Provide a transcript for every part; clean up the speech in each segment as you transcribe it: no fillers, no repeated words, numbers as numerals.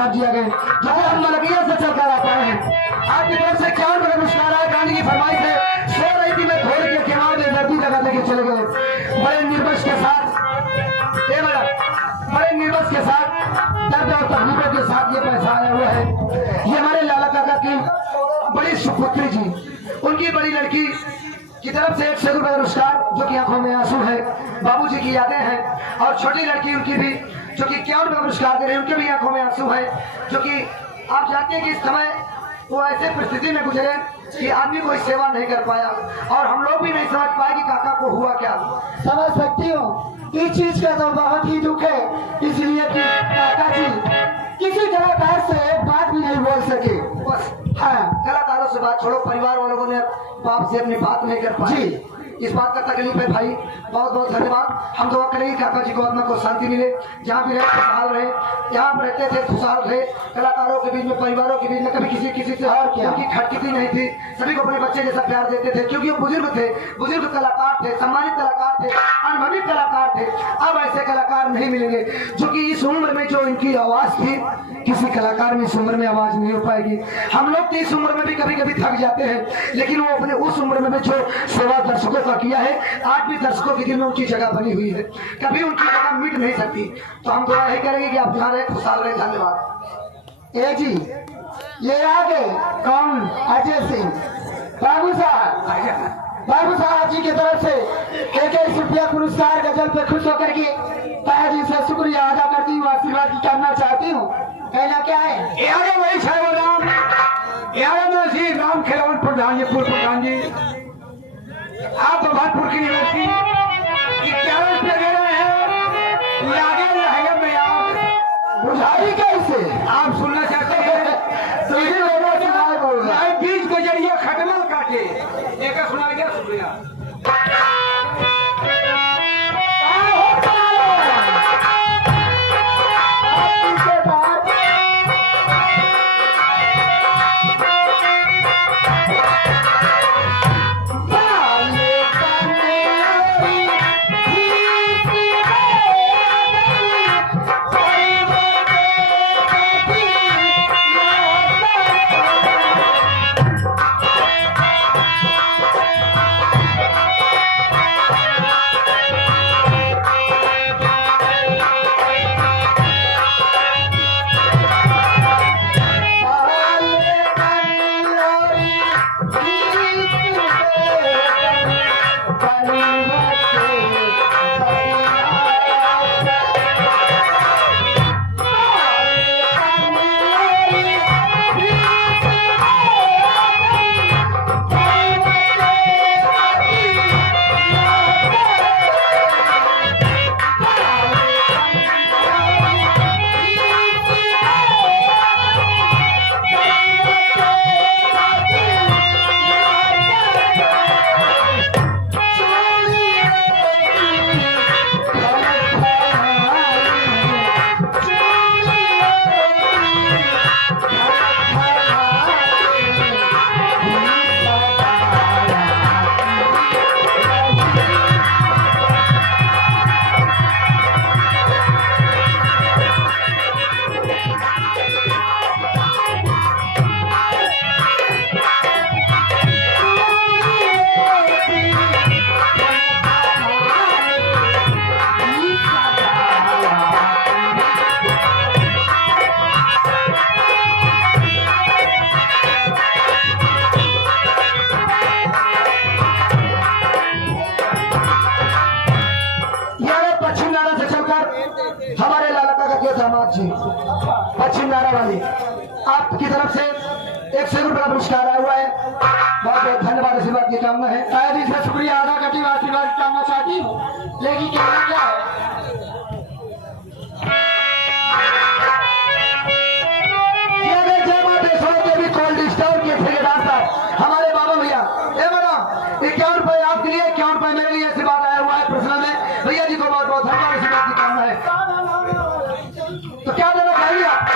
साहब जी आ गए जो कि हम मलकिया से चलकर आ पाए हैं। आपकी तरफ से 51 रुपये पुरस्कार आए। गांधी की फरमाइश है, सो रही थी मैं खोल के किनार में नदी लगा लेके चले गए बड़े निर्वश के साथ। बड़े निर्वश के साथ, दर्द और तकलीफों के साथ ये पैसा आया हुआ है। ये हमारे लाला काका की बड़ी सुपुत्री जी, उनकी बड़ी लड़की की तरफ से 100 रुपये पुरस्कार जो कि आंखों में आंसू है, बाबूजी की यादें हैं। और छोटी लड़की उनकी भी जो कि 51 रुपये पुरस्कार दे रहे हैं, उनके भी आंखों में आंसू है। जो कि आप जानते हैं कि इस समय वो ऐसे परिस्थिति में गुजरे कि आदमी कोई सेवा नहीं कर पाया और हम लोग भी नहीं समझ पाए कि काका को हुआ क्या। समझ सकती हूँ इस चीज का तो बहुत ही दुख है, इसलिए कि काका जी किसी कलाकार से एक बात भी नहीं बोल सके। बस हाँ कलाकारों से बात छोड़ो, परिवार वालों ने बाप से अपनी बात नहीं कर पाई जी। इस बात का तकलीफ है भाई। बहुत बहुत धन्यवाद। हम दुआ करेंगे काका जी को आत्मा को शांति मिले, जहाँ भी रहे खुशहाल रहे, जहाँ पर रहते थे खुशहाल रहे। कलाकारों के बीच में, परिवारों के बीच में कभी किसी से और क्या उनकी खटखटी नहीं थी, सभी को अपने बच्चे जैसा प्यार देते थे क्योंकि वो बुजुर्ग थे, बुजुर्ग कलाकार थे, सम्मानित कलाकार थे, अनुभवी कलाकार थे। अब ऐसे कलाकार नहीं मिलेंगे जो कि इस उम्र में जो इनकी आवाज थी, किसी कलाकार में इस उम्र में आवाज नहीं हो पाएगी। हम लोग तो इस उम्र में भी कभी कभी थक जाते हैं, लेकिन वो अपने उस उम्र में भी जो सेवा दर्शकों का किया है, आज भी दर्शकों के दिल में उनकी जगह बनी हुई है, कभी उनकी जगह मिट नहीं सकती। तो हम दुआ यही करेंगे कि आप जहाँ रहे खुशहाल रहे। धन्यवाद। ए जी, ये आगे कौन? अजय सिंह बाबू साहब जी की तरफ से 1 रुपया पुरस्कार गजल पे खुश होकर के ताया जी से शुक्रिया अदा करती हूँ, आशीर्वाद करना चाहती हूँ। कहना क्या है? वही साहब राम खेलवन प्रधान जी, पूर्व प्रधान जी, आप भगवानपुर की निवासी 11 रुपये दे रहे हैं। लागे रहेगा मैं आप बुझाई कैसे आप सुनना चाहते हैं तो ये लोगों से क्या बोल रहा है? बीच के जरिए खटमल काटे एक सुना गया शुक्रिया। पश्चिम नारा वाली आपकी तरफ से 100 रुपये का पुरस्कार आया हुआ है। बहुत बहुत धन्यवाद। आशीर्वाद की कामना है। ताया जी से शुक्रिया अदा करती हूँ, आशीर्वाद करना चाहती हूँ। लेकिन कहना क्या है? कोल्ड स्टोर के ठेकेदार साहब हमारे बाबा भैया, ए मैडम 51 रुपये आपके लिए, 51 रुपये मेरे लिए आशीर्वाद आया हुआ है प्रश्न में। भैया जी को बहुत बहुत धन्यवाद। आशीर्वाद की कामना है। तो क्या देना चाहिए आप?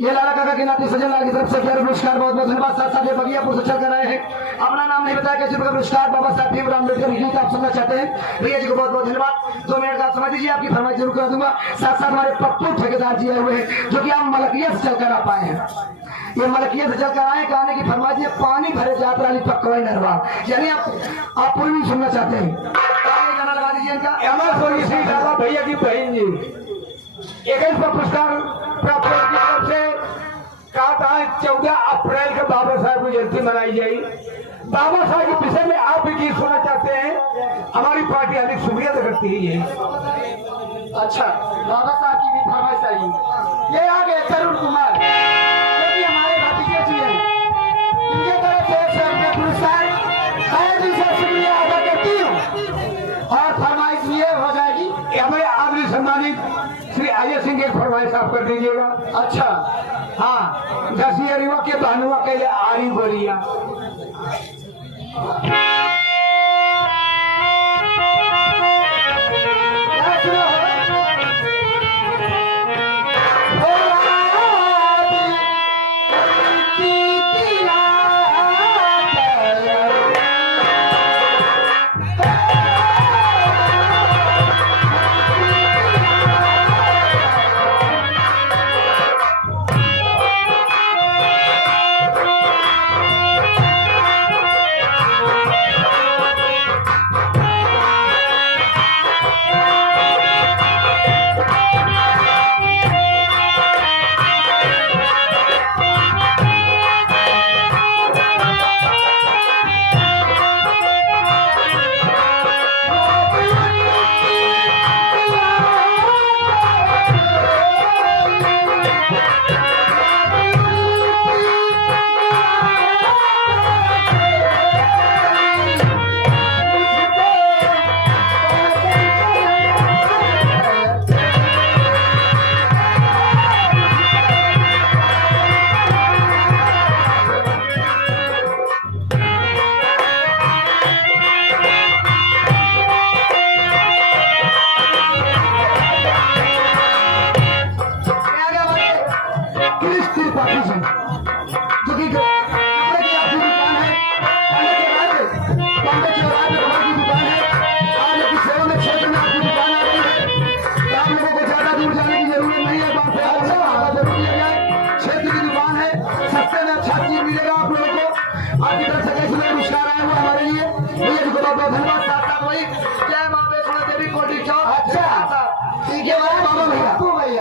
ये लाला काका के नाते सजन लाल की तरफ से पुरस्कार बहुत बहुत धन्यवाद। साथ साथ ये बगियापुर से चल कर आए हैं, अपना नाम नहीं बताया, कैसे पुरस्कार बाबा साहब भीमराव अम्बेडकर गीत आप सुनना चाहते हैं, भैया जी को बहुत बहुत धन्यवाद। 2 मिनट का आप समझ लीजिए, आपकी फरमाइश जरूर करा दूंगा। साथ साथ हमारे पप्पू ठेकेदार जी आए हुए हैं, जो कि आप मलकिया से चलकर आ पाए हैं। ये मलकिया से चलकर आए, गाने की फरमाइश पानी भरे जात्रा पकवाई नरवा, यानी आप पूरी सुनना चाहते हैं, गाना लगा दीजिए इनका। लाला भैया की बहन जी 21वां पुरस्कार प्राप्त की तरफ से कहा था 14 अप्रैल को बाबा साहब की जयंती मनाई जाए। बाबा साहब के विषय में आप भी गीत सुनना चाहते हैं, हमारी पार्टी अधिक शुक्रिया अदा करती है। ये अच्छा, बाबा साहब की भी फरमाइश आई। ये आ गए तरुण कुमार, जो कि हमारे भतीजे जी हैं, इनके तरफ से 100 रुपये पुरस्कार तहे दिल से शुक्रिया अदा करती हूँ। और फरमाइश ये हो जाएगी, हमें आदमी सम्मानित श्री अजय सिंह की फरमाइश आप कर दीजिएगा। अच्छा हाँ, 10 अरिवा के बहनुआ के लिए आरी बोलिया।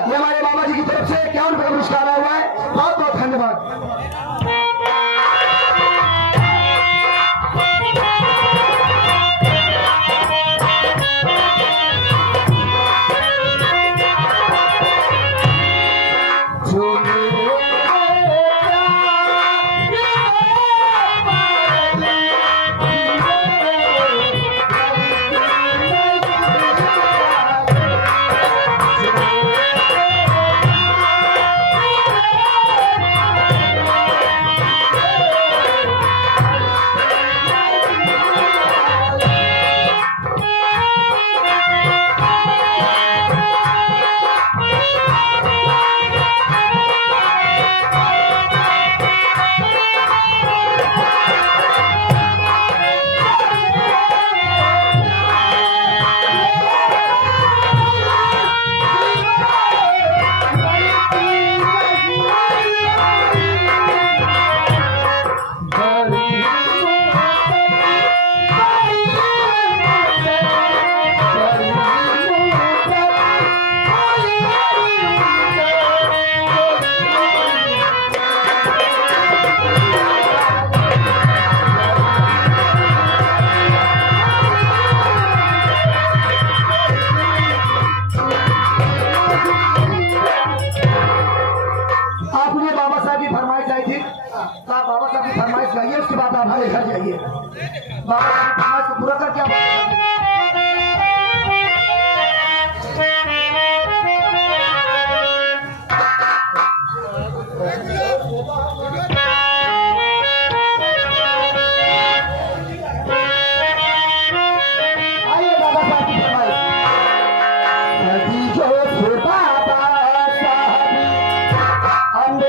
ये हमारे बाबा जी की तरफ से 51 रुपये का पुरस्कार आया हुआ है, बहुत बहुत धन्यवाद। बाबा साहब की फरमाइश गाइए, उसके बाद आप हमारे घर जाइए। बाबा साहब की फरमाइश को पूरा करके आप आइए। बाबा साहब की फरमाइश जो बाबा साहब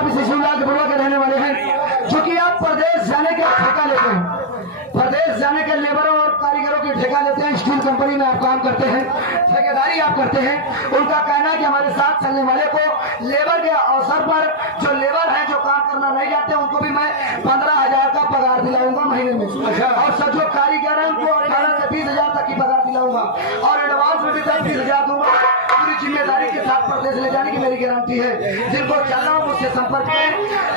आप इसी शिमला के बुढ़वा के रहने वाले हैं, जो कि आप प्रदेश जाने के ठेका लेते हैं, प्रदेश जाने के लेबरों और कारीगरों की ठेका लेते हैं, स्टील कंपनी में आप काम करते हैं, ठेकेदारी आप करते हैं। उनका कहना है कि हमारे साथ चलने वाले को लेबर के अवसर पर जो लेबर है जो काम करना नहीं जाते उनको भी मैं 15,000 का पगार दिलाऊंगा महीने में, और सब जो कारीगर है उनको 18 से 20,000 तक की पगार दिलाऊंगा, और एडवांस में भी 10-20,000 दूंगा। पूरी जिम्मेदारी के साथ प्रदेश ले जाने की मेरी गारंटी है। जिनको चलना हो मुझसे संपर्क करें।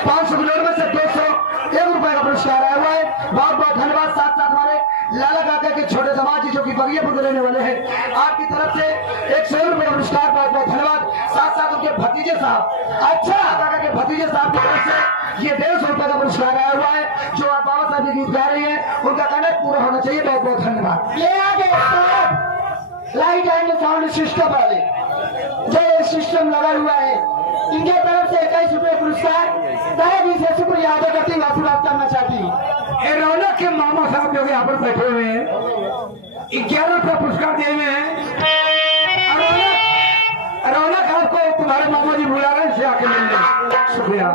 500 किलोमीटर में से 201 रुपए का पुरस्कार आया हुआ है। बहुत बहुत धन्यवाद। साथ साथ हमारे लाला काका के छोटे दामाद जी जो कि बगियापुर के रहने वाले हैं, आपकी तरफ से 101 रुपए का पुरस्कार, बहुत बहुत धन्यवाद। साथ साथ उनके भतीजे साहब, अच्छा काका के भतीजे साहब की तरफ से ये 150 रुपए का पुरस्कार आया हुआ है, जो आप बाबा साहब की गीत गा रही है, उनका कहना पूरा होना चाहिए। बहुत बहुत धन्यवाद। ये आगे लाइट एंड साउंड सिस्टम वाले जो सिस्टम लगा हुआ है, इनके तरफ से 21 रुपए पुरस्कार तहे दिल से शुक्रिया अदा करती हूँ, आशीर्वाद करना चाहती हूँ। रौनक के मामा साहब जो यहाँ पर बैठे हुए हैं 11 रुपया पुरस्कार दिए हुए हैं। रौनक आपको तुम्हारे मामा जी बुला रहे हैं, से आके मिल जाए। शुक्रिया।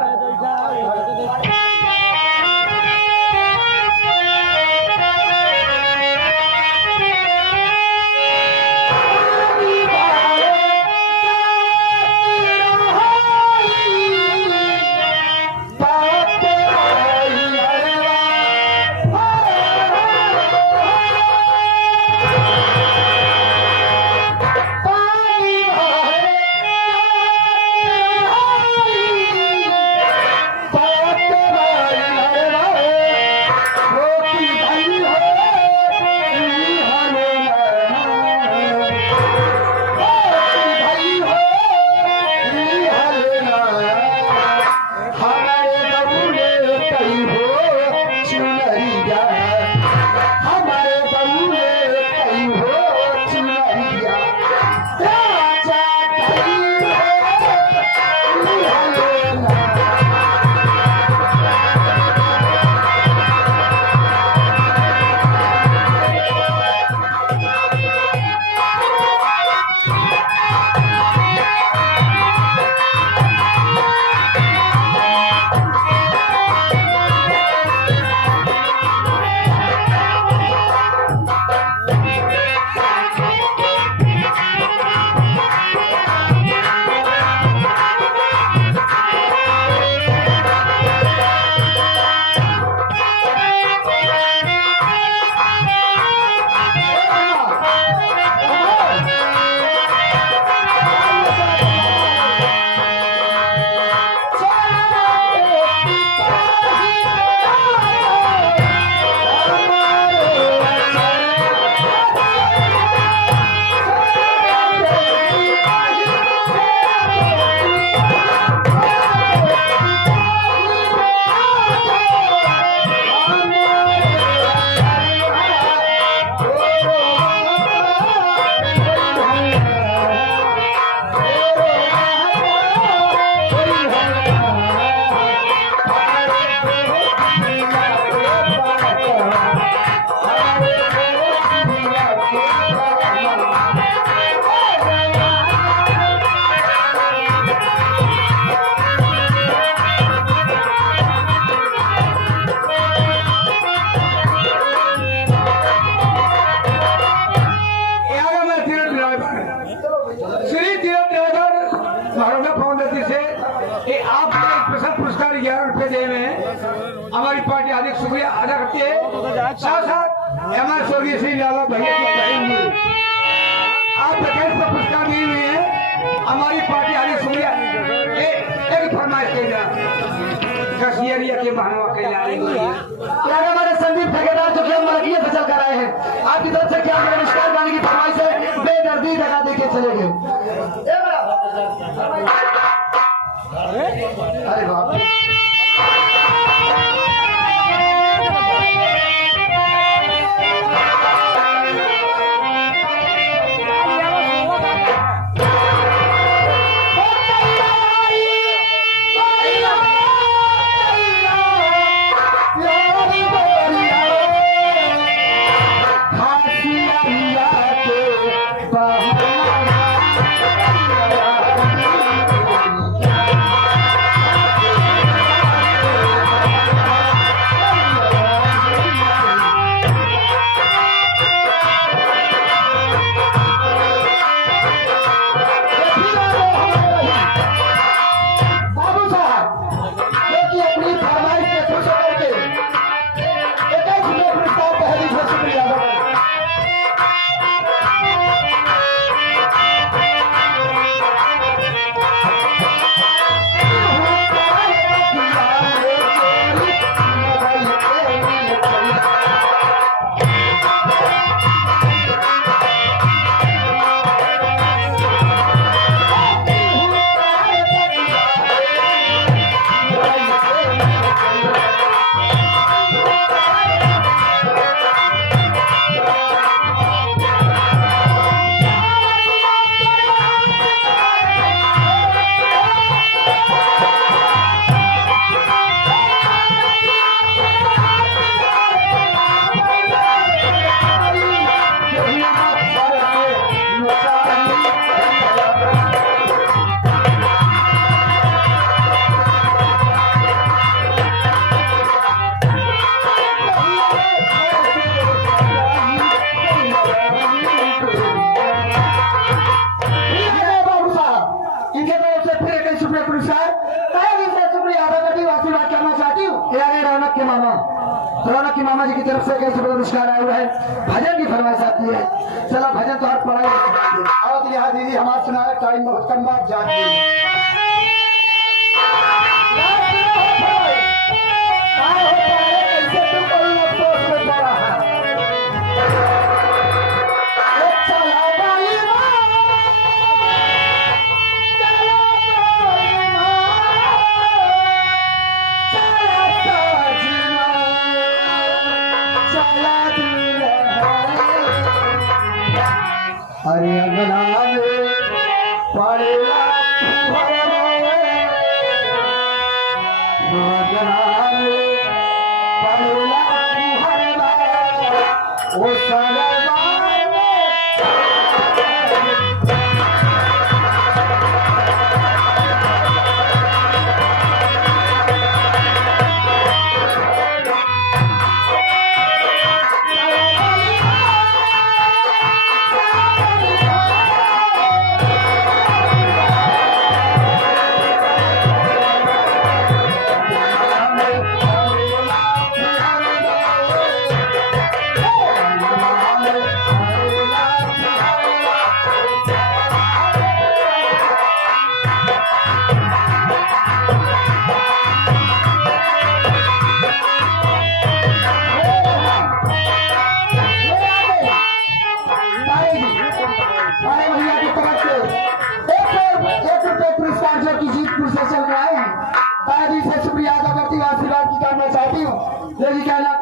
हमारी पार्टी अधिक शुक्रिया अदा करती है। साथ साथ हमारे स्वर्गीय श्री लाला भैया की बहन आप पर पुरस्कार दिए हुए हैं। हमारी पार्टी अधिक शुक्रिया। एक फरमाइश के बहनवा हमारे संदीप ठेकेदार जो कि हम मलकिया से चल कर आए हैं, आपकी तरफ से क्या नमस्कार गाने की फरमाइश है, बेदर्दी लगा दे के चले गए। अरे बाप रौनक के मामा, रौनक की मामा जी की तरफ से कैसे पुरस्कार आया हुआ है। भजन की फरमाइश आती है। चला भजन तो हर पढ़ाई और यहाँ दीदी हमारा सुनाए टाइम बहुत कम बात जाती अरे अंगना में पड़ेला अंगना में पड़ेला ओ शुक्रिया अदा करती हूँ, आशीर्वाद की करना चाहती हूँ। लेकिन कहना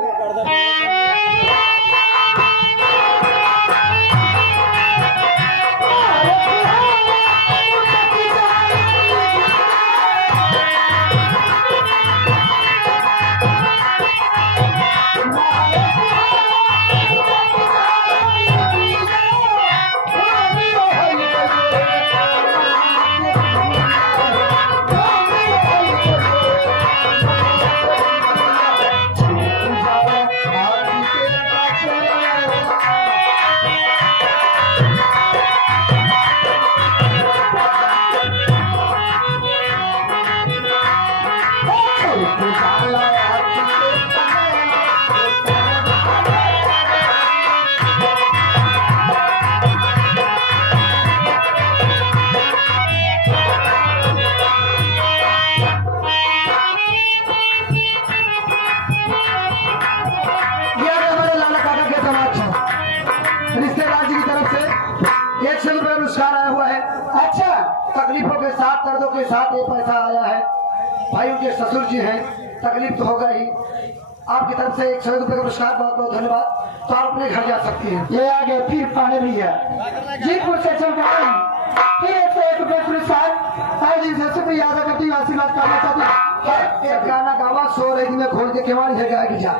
रिश्तेदार जी की तरफ से 100 रुपये पुरस्कार आया हुआ है। अच्छा, तकलीफों के साथ दर्दों के साथ ये पैसा आया है। भाई उनके ससुर जी हैं, तकलीफ तो होगा ही। आपकी तरफ से 100 रुपये का पुरस्कार, बहुत बहुत धन्यवाद। तो आप अपने घर जा सकती हैं। ये आगे फिर पाने भी है जीतपुर से चल रहा फिर 101 रुपये पुरस्कार भाई जी से शुक्रिया अदा करती हूँ, आशीर्वाद करना चाहती हूँ। एक गाना गावा, सो रही में खोल के केवाड़ी है गाएगी जा।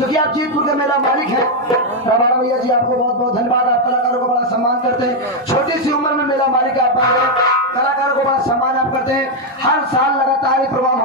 जो कि आप जीतपुर के मेला मालिक हैं। राणा भैया जी आपको बहुत बहुत धन्यवाद। आप कलाकारों को बड़ा सम्मान करते हैं, छोटी सी उम्र में मेला मालिक आप बन गए, कलाकारों को बड़ा सम्मान आप करते हैं। हर साल लगातार ये प्रोग्राम